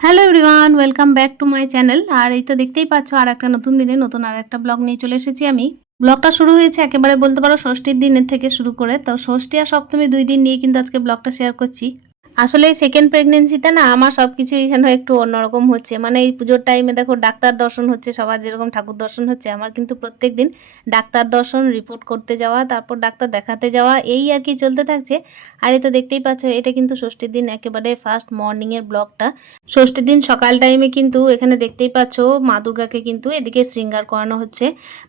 Hello everyone welcome back to my channel আর এই তো দেখতেই পাচ্ছ আর একটা নতুন দিনে নতুন আর একটা ব্লগ নিয়ে চলে এসেছি আমি। ব্লগটা শুরু হয়েছে একেবারে বলতে পারো ষষ্ঠীর দিনের থেকে শুরু করে। তো ষষ্ঠী আর সপ্তমী দুই দিন নিয়ে কিন্তু আজকে ব্লগটা শেয়ার করছি। আসলে সেকেন্ড প্রেগনেন্সিতে না আমার সব কিছুই যেন একটু অন্যরকম হচ্ছে। মানে এই পুজোর টাইমে দেখো ডাক্তার দর্শন হচ্ছে, সবার যেরকম ঠাকুর দর্শন হচ্ছে, আমার কিন্তু প্রত্যেক দিন ডাক্তার দর্শন রিপোর্ট করতে যাওয়া, তারপর ডাক্তার দেখাতে যাওয়া, এই আর কি চলতে থাকছে। আর তো দেখতেই পাচ্ছ, এটা কিন্তু ষষ্ঠীর দিন একেবারে ফার্স্ট মর্নিংয়ের ব্লগটা। ষষ্ঠীর দিন সকাল টাইমে কিন্তু এখানে দেখতেই পাচ্ছ, মা দুর্গাকে কিন্তু এদিকে শৃঙ্গার করানো হচ্ছে।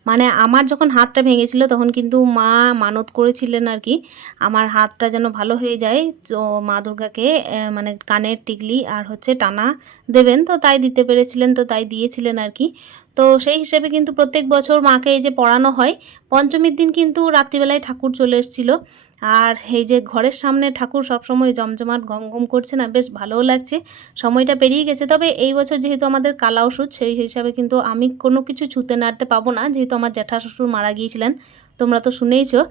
মানে আমার যখন হাতটা ভেঙেছিল তখন কিন্তু মা মানত করেছিলেন আর কি, আমার হাতটা যেন ভালো হয়ে যায়, তো মা দুর্গাকে আহ, মানে কানের টিকলি আর হচ্ছে টানা দেবেন। তো তাই দিতে পেরেছিলেন তো তাই দিয়েছিলেন আর কি। তো সেই হিসেবে কিন্তু প্রত্যেক বছর মাকে এই যে পড়ানো হয় পঞ্চমীর দিন কিন্তু রাত্রিবেলায় ঠাকুর চলে এসেছিল। আর এই যে ঘরের সামনে ঠাকুর সবসময় জমজমাট গম গম করছে না, বেশ ভালোও লাগছে, সময়টা পেরিয়ে গেছে। তবে এই বছর যেহেতু আমাদের কালা ওষুধ, সেই হিসাবে কিন্তু আমি কোনো কিছু ছুতে নাড়তে পাবো না, যেহেতু আমার জ্যাঠা শ্বশুর মারা গিয়েছিলেন, তোমরা তো শুনেইছো।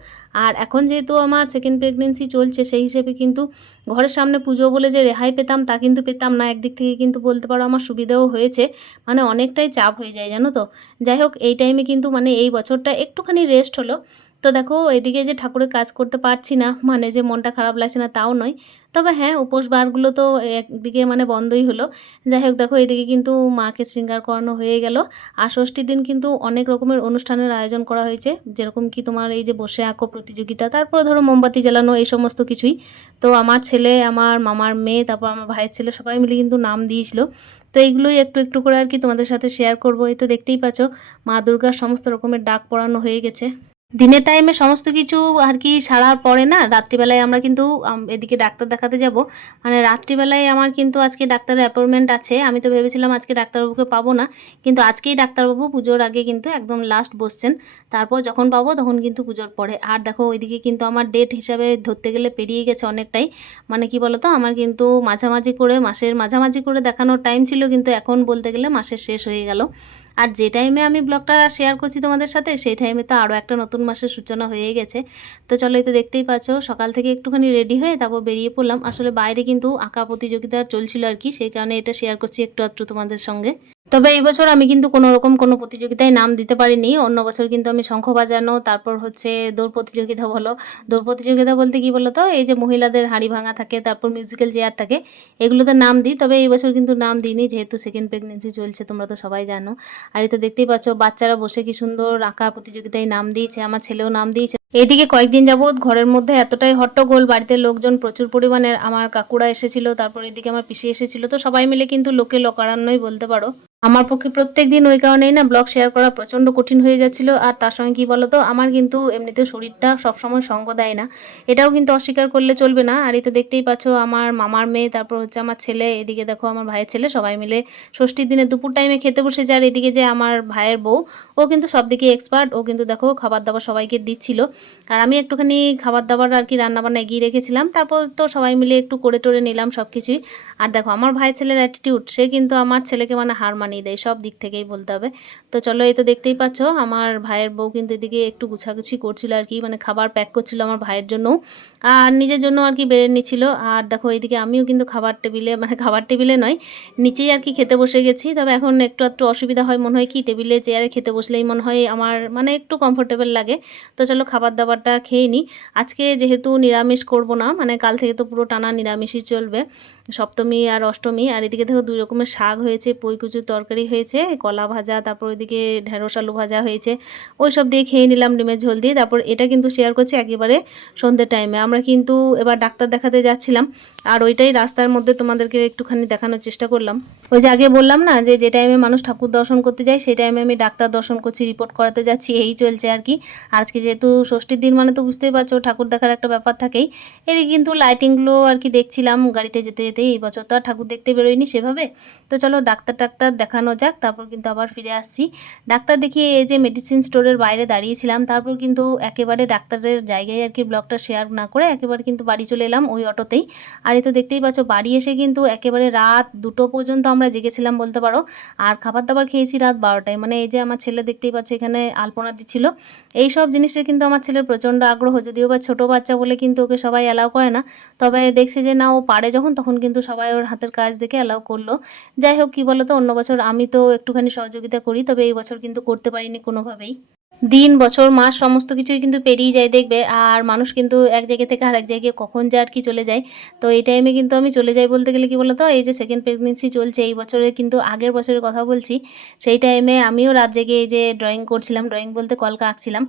আর এখন যেহেতু আমার সেকেন্ড প্রেগনেন্সি চলছে, সেই হিসেবে কিন্তু ঘরের সামনে পুজো বলে যে রেহাই পেতাম, তা কিন্তু পেতাম না। একদিক থেকে কিন্তু বলতে পারো আমার সুবিধাও হয়েছে মানে অনেকটাই চাপ হয়ে যায়, জানো তো? যাই হোক, এই টাইমে কিন্তু মানে এই বছরটা একটুখানি রেস্ট হলো। তো দেখো, এদিকে যে ঠাকুরের কাজ করতে পারছি না মানে যে মনটা খারাপ লাগছে না তাও নয়। তবে হ্যাঁ উপোস বারগুলো তো একদিকে মানে বন্ধই হলো। যাই হোক, দেখো, এদিকে কিন্তু মাকে শৃঙ্গার করানো হয়ে গেল। আর ষষ্ঠীর দিন কিন্তু অনেক রকমের অনুষ্ঠানের আয়োজন করা হয়েছে। যেরকম কি তোমার এই যে বসে আঁকো প্রতিযোগিতা, তারপরে ধরো মোমবাতি জ্বালানো, এই সমস্ত কিছুই। তো আমার ছেলে, আমার মামার মেয়ে, তারপর আমার ভাইয়ের ছেলে, সবাই মিলে কিন্তু নাম দিয়েছিল। তো এইগুলোই একটু একটু করে আর কি তোমাদের সাথে শেয়ার করব। এই তো দেখতেই পাচ্ছ, মা দুর্গার সমস্ত রকমের ডাক পড়ানো হয়ে গেছে। দিনের টাইমে সমস্ত কিছু আর কি সারার পরে না, রাত্রিবেলায় আমরা কিন্তু এদিকে ডাক্তার দেখাতে যাব। মানে রাত্রিবেলায় আমার কিন্তু আজকে ডাক্তারের অ্যাপয়েন্টমেন্ট আছে। আমি তো ভেবেছিলাম আজকে ডাক্তারবাবুকে পাবো না। কিন্তু আজকেই ডাক্তারবাবু পুজোর আগে কিন্তু একদম লাস্ট বসছেন। তারপর যখন পাবো তখন কিন্তু পুজোর পরে। আর দেখো, ওইদিকে কিন্তু আমার ডেট হিসাবে ধরতে গেলে পেরিয়ে গেছে অনেকটাই। মানে কি বলতো, আমার কিন্তু মাঝামাঝি করে, মাসের মাঝামাঝি করে দেখানোর টাইম ছিল, কিন্তু এখন বলতে গেলে মাসের শেষ হয়ে গেল। আর যে টাইমে আমি ব্লগটা শেয়ার করছি তোমাদের সাথে, সেই টাইমে তো আরও একটা নতুন মাসের সূচনা হয়ে গেছে। তো চলো এই তো দেখতেই পাচ্ছ, সকাল থেকে একটুখানি রেডি হয়ে তারপর বেরিয়ে পড়লাম। আসলে বাইরে কিন্তু আঁকা প্রতিযোগিতা চলছিল আর কি, সেই কারণে এটা শেয়ার করছি একটু আধটু তোমাদের সঙ্গে। তবে এই বছর আমি কিন্তু কোনো রকম কোনো প্রতিযোগিতায় নাম দিতে পারিনি। অন্য বছর কিন্তু আমি শঙ্খ বাজানো, তারপর হচ্ছে দৌড় প্রতিযোগিতা বলো। দৌড় প্রতিযোগিতা বলতে কি বলো তো? এই যে মহিলাদের হাঁড়ি ভাঙা থাকে, তারপর মিউজিক্যাল চেয়ার থাকে, এগুলোতে নাম দিই। তবে এই বছর কিন্তু নাম দিইনি, যেহেতু সেকেন্ড প্রেগনেন্সি চলছে, তোমরা তো সবাই জানো। আর এই তো দেখতেই পাচ্ছ, বাচ্চারা বসে কি সুন্দর আঁকা প্রতিযোগিতায় নাম দিয়েছে, আমার ছেলেও নাম দিয়েছে। এইদিকে কয়েকদিন যাবৎ ঘরের মধ্যে এতটাই হট্টগোল, বাড়িতে লোকজন প্রচুর পরিমাণের, আমার কাকুরা এসেছিল, তারপর এদিকে আমার পিসি এসেছিল, তো সবাই মিলে কিন্তু লোকে লোকারণ্যই বলতে পারো। আমার পক্ষে প্রত্যেক দিন ওই কারণেই না ব্লগ শেয়ার করা প্রচণ্ড কঠিন হয়ে যাচ্ছিল। আর তার সঙ্গে কি বলতো? আমার কিন্তু এমনিতেও শরীরটা সবসময় সঙ্গ দেয় না। এটাও কিন্তু অস্বীকার করলে চলবে না। আর এই তো দেখতেই পাচ্ছ আমার মামার মেয়ে, তারপর হচ্ছে আমার ছেলে, এদিকে দেখো আমার ভাইয়ের ছেলে, সবাই মিলে ষষ্ঠীর দিনে দুপুর টাইমে খেতে বসেছে। আর এদিকে যে আমার ভাইয়ের বউ, ও কিন্তু সব দিকে এক্সপার্ট ও কিন্তু দেখো খাবার দাবার সবাইকে দিচ্ছিল। আর আমি একটুখানি খাবার দাবার আর কি রান্নাবান্না এগিয়ে রেখেছিলাম। তারপর তো সবাই মিলে একটু করে টোরে নিলাম সব কিছুই আর দেখো, আমার ভাই ছেলের অ্যাটিটিউড সে কিন্তু আমার ছেলেকে মানে হার মানিয়ে দেয়, সব দিক থেকেই বলতে হবে। তো চলো, এই তো দেখতেই পাচ্ছ, আমার ভাইয়ের বউ কিন্তু এদিকে একটু গুছাগুছি করছিল আর কি মানে খাবার প্যাক করছিল আমার ভাইয়ের জন্য। আর নিজের জন্য আর কি বেড়ে নিচ্ছিল। আর দেখো এইদিকে আমিও কিন্তু খাবার টেবিলে মানে খাবার টেবিলে নয়, নিচেই আর কি খেতে বসে গেছি। তবে এখন একটু একটু অসুবিধা হয়, মনে হয় কি, টেবিলে, চেয়ারে খেতে বসলেই মনে হয় আমার মানে একটু কমফোর্টেবল লাগে। তো চলো খাবার দাবারটা খেয়ে নিই। আজকে যেহেতু নিরামিষ করব না মানে কাল থেকে তো পুরো টানা নিরামিষই চলবে। সপ্তমী আর অষ্টমী, আর এদিকে দেখো দুই রকমের শাক হয়েছে, পই কুচুর তরকারি হয়েছে, কলা ভাজা, তারপর ওইদিকে ঢেঁড়স আলু ভাজা হয়েছে। ওই সব দিয়ে খেয়ে নিলাম ডিমের ঝোল দিয়ে, তারপর এটা কিন্তু শেয়ার করছি একেবারে সন্ধ্যের টাইমে আমরা কিন্তু এবার ডাক্তার দেখাতে যাচ্ছিলাম, আর ওইটাই রাস্তার মধ্যে তোমাদেরকে একটুখানি দেখানোর চেষ্টা করলাম। ওই যে আগে বললাম না, যে যে টাইমে মানুষ ঠাকুর দর্শন করতে যায়, সেই টাইমে আমি ডাক্তার দর্শন করছি রিপোর্ট করাতে যাচ্ছি, এই চলছে আর কি। আজকে যেহেতু ষষ্ঠীর দিন মানে তো বুঝতেই পারছ, ঠাকুর দেখার একটা ব্যাপার থাকেই। এদিকে কিন্তু লাইটিংগুলো আর কি দেখছিলাম, গাড়িতে যেতে যেতে এই বছর তো আর ঠাকুর দেখতে বেরোয়নি সেভাবে। তো চলো ডাক্তার টাক্তার দেখানো যাক, তারপর কিন্তু আবার ফিরে আসছি। ডাক্তার দেখিয়ে এই যে মেডিসিন স্টোরের বাইরে দাঁড়িয়েছিলাম, তারপর কিন্তু একেবারে ডাক্তারের জায়গায় আর কি ব্লগটা শেয়ার না করে একেবারে কিন্তু বাড়ি চলে এলাম ওই অটোতেই। আর এই তো দেখতেই পাচ্ছ, বাড়ি এসে কিন্তু একেবারে রাত দুটো পর্যন্ত আমরা জেগেছিলাম বলতে পারো। আর খাবার দাবার খেয়েছি রাত বারোটায়। মানে এই যে আমার ছেলে দেখতেই পাচ্ছ, এখানে আলপনা দিচ্ছিল। এই সব জিনিসে কিন্তু আমার ছেলের প্রচণ্ড আগ্রহ, যদিও বা ছোটো বাচ্চা বলে কিন্তু ওকে সবাই অ্যালাউ করে না। তবে দেখছে যে না, ও পারে যখন, তখন কিন্তু সবাই ওর হাতের কাজ দেখে অ্যালাউ করল। যাই হোক, কী বলো তো অন্য বছর আমি তো একটুখানি সহযোগিতা করি, তবে এই বছর কিন্তু করতে পারিনি কোনোভাবেই। দিন, বছর, মাস, সমস্ত কিছুই কিন্তু পেরিয়ে যায় দেখবে। আর মানুষ কিন্তু এক জায়গা থেকে আর এক জায়গায় কখন যে আর কি চলে যায়। তো এই টাইমে কিন্তু আমি চলে যাই বলতে গেলে কি বলতো, এই যে সেকেন্ড প্রেগনেন্সি চলছে, এই বছরে কিন্তু আগের বছরের কথা বলছি, সেই টাইমে আমিও রাত জেগে এই যে ড্রয়িং করছিলাম ড্রয়িং বলতে কলকা আঁকছিলাম।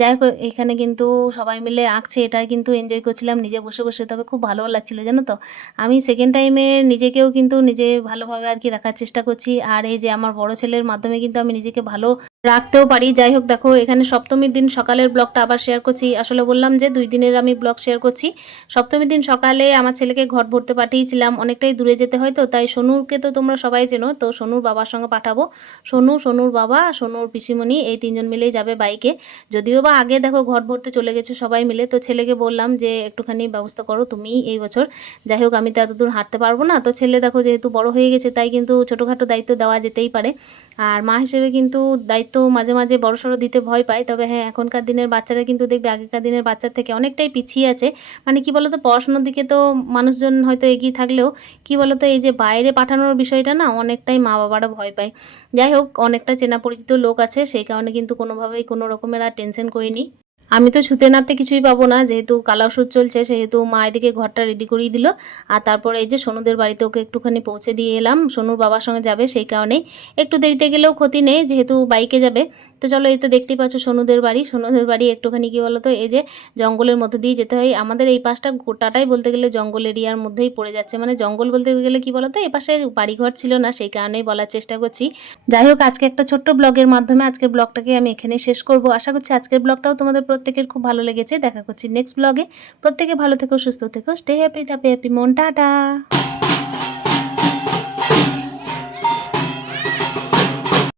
যাই হোক, এখানে কিন্তু সবাই মিলে আঁকছে, এটা কিন্তু এনজয় করছিলাম, নিজে বসে বসে, তবে খুব ভালো লাগছিল, জানো তো? আমি সেকেন্ড টাইমে নিজেকেও কিন্তু নিজে ভালোভাবে আর কি রাখার চেষ্টা করছি। আর এই যে আমার বড় ছেলের মাধ্যমে কিন্তু আমি নিজেকে ভালো রাখতেও পারি। যাই হোক, দেখো, এখানে সপ্তমীর দিন সকালের ব্লগটা আবার শেয়ার করছি। আসলে বললাম যে, দুই দিনের আমি ব্লগ শেয়ার করছি। সপ্তমীর দিন সকালে আমার ছেলেকে ঘর ভরতে পাঠিয়েছিলাম। অনেকটাই দূরে যেতে হয় তো, তাই সোনুরকে তো তোমরা সবাই চেনো। তো সোনুর বাবার সঙ্গে পাঠাবো। সোনু, সোনুর বাবা, সোনুর পিসিমণি, এই তিনজন মিলেই যাবে বাইকে। যদিও বা আগে দেখো, ঘর ভরতে চলে গেছে সবাই মিলে। তো ছেলেকে বললাম যে, একটুখানি ব্যবস্থা করো তুমি এই বছর। যাই হোক, আমি তো এতদূর হাঁটতে পারব না। তো ছেলে দেখো, যেহেতু বড় হয়ে গেছে, তাই কিন্তু ছোটোখাটো দায়িত্ব দেওয়া যেতেই পারে। আর মা হিসেবে কিন্তু দায়িত্ব মাঝে মাঝে বড়সড় দিতে ভয় পায়। তবে হ্যাঁ এখনকার দিনের বাচ্চারা কিন্তু দেখবে আগেকার দিনের বাচ্চার থেকে অনেকটাই পিছিয়ে আছে। মানে কি বলতো, পড়াশোনার দিকে তো মানুষজন হয়তো এগিয়ে থাকলেও কি বলতো, এই যে বাইরে পাঠানোর বিষয়টা না অনেকটাই মা বাবারা ভয় পায়। যাই হোক, অনেকটা চেনা পরিচিত লোক আছে, সেই কারণে কিন্তু কোনোভাবেই কোনো রকমের আর টেনশন করিনি। আমি তো ছুতে নাতে কিছুই পাবো না, যেহেতু কালা ওষুধ চলছে, সেহেতু মা এদিকে ঘরটা রেডি করিয়ে দিল। আর তারপরে এই যে সোনুদের বাড়িতে ওকে একটুখানি পৌঁছে দিয়ে এলাম, সোনুর বাবার সঙ্গে যাবে সেই কারণেই। একটু দেরিতে গেলেও ক্ষতি নেই, যেহেতু বাইকে যাবে। তো চলো, এই তো দেখতেই পাচ্ছ সোনুদের বাড়ি। সোনুদের বাড়ি একটুখানি কি বলতো, এই যে জঙ্গলের মধ্যে দিয়ে যেতে হয়। আমাদের এই পাশটা গোটাটাই বলতে গেলে জঙ্গল এরিয়ার মধ্যেই পড়ে যাচ্ছে। মানে জঙ্গল বলতে গেলে কি বলতো এই পাশে বাড়িঘর ছিল না, সেই কারণেই বলার চেষ্টা করছি। যাই হোক, আজকে একটা ছোট্ট ব্লগের মাধ্যমে আজকের ব্লগটাকে আমি এখানেই শেষ করব। আশা করছি আজকের ব্লগটাও তোমাদের প্রত্যেকের খুব ভালো লেগেছে। দেখা করছি নেক্সট ব্লগে প্রত্যেকে ভালো থেকো, সুস্থ থেকো। স্টে হ্যাপি হ্যাপি হ্যাপি মন। টাটা!